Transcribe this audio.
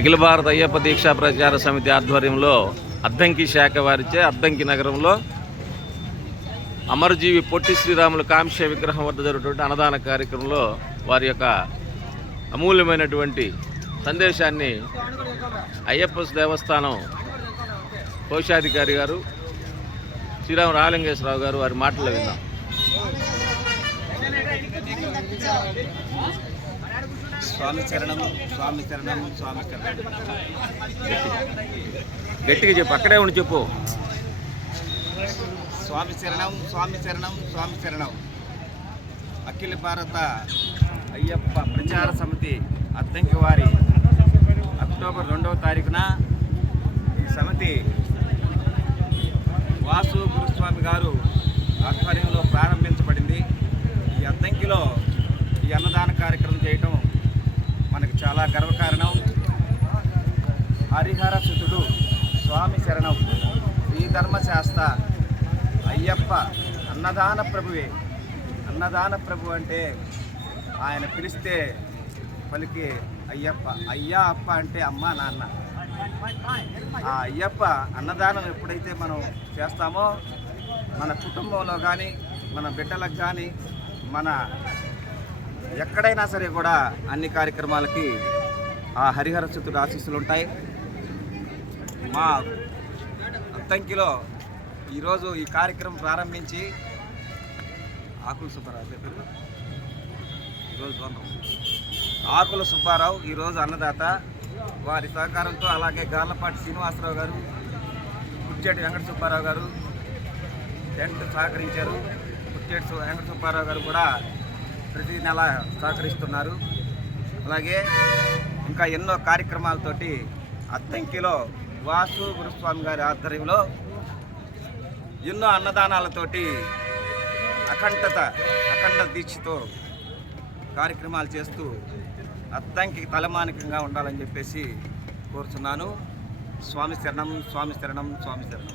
అఖిల భారత అయ్యప్ప దీక్షా ప్రచార సమితి ఆధ్వర్యంలో అద్దంకి శాఖ వారిచే అద్దంకి నగరంలో అమరజీవి పొట్టి శ్రీరాములు కాంక్ష విగ్రహం వద్ద జరుగుతున్న అన్నదాన కార్యక్రమంలో వారి యొక్క అమూల్యమైనటువంటి సందేశాన్ని అయ్యప్ప దేవస్థానం కోశాధికారి గారు శ్రీరామ రాలింగేశ్వరరావు గారు వారి మాటల్లో విన్నాం. స్వామి చరణం స్వామి చరణం స్వామి చరణం గట్టిగా చెప్పు అక్కడే ఉండి చెప్పు. స్వామి చరణం స్వామి చరణం స్వామి చరణం. అఖిల భారత అయ్యప్ప ప్రచార సమితి అద్దంకి వారి అక్టోబర్ రెండవ తారీఖున ఈ సమితి వాసు గురుస్వామి గారు ఆధ్వర్యంలో ప్రారంభించబడింది. ఈ అద్దంకిలో ఈ అన్నదాన కార్యక్రమం చాలా గర్వకారణం. హరిహర సుతుడు స్వామి శరణం. శ్రీ ధర్మశాస్త్ర అయ్యప్ప అన్నదాన ప్రభువే. అన్నదాన ప్రభు అంటే ఆయన పిలిస్తే పలికి అయ్యప్ప. అయ్యా అప్ప అంటే అమ్మ నాన్న. ఆ అయ్యప్ప అన్నదానం ఎప్పుడైతే మనం చేస్తామో మన కుటుంబంలో కానీ మన బిడ్డలకు కానీ మన ఎక్కడైనా సరే కూడా అన్ని కార్యక్రమాలకి ఆ హరిహర చుతుడు ఆశీస్సులు ఉంటాయి. మా అత్తంకిలో ఈరోజు ఈ కార్యక్రమం ప్రారంభించి ఆకుల సుబ్బారావు ఈరోజు ఆకుల సుబ్బారావు ఈరోజు అన్నదాత. వారి సహకారంతో అలాగే గార్లపాటి శ్రీనివాసరావు గారు కుర్చేటి వెంకట సుబ్బారావు గారు టెంట్ సహకరించారు. కుర్చేటి వెంకట సుబ్బారావు గారు కూడా ప్రతి నెల సహకరిస్తున్నారు. అలాగే ఇంకా ఎన్నో కార్యక్రమాలతోటి అద్దంకిలో వాసు గురుస్వామి గారి ఆధ్వర్యంలో ఎన్నో అన్నదానాలతోటి అఖండత అఖండ దీక్షతో కార్యక్రమాలు చేస్తూ అద్దంకి తలమానికంగా ఉండాలని చెప్పేసి కోరుతున్నాను స్వామి శరణం స్వామి శరణం స్వామి శరణం.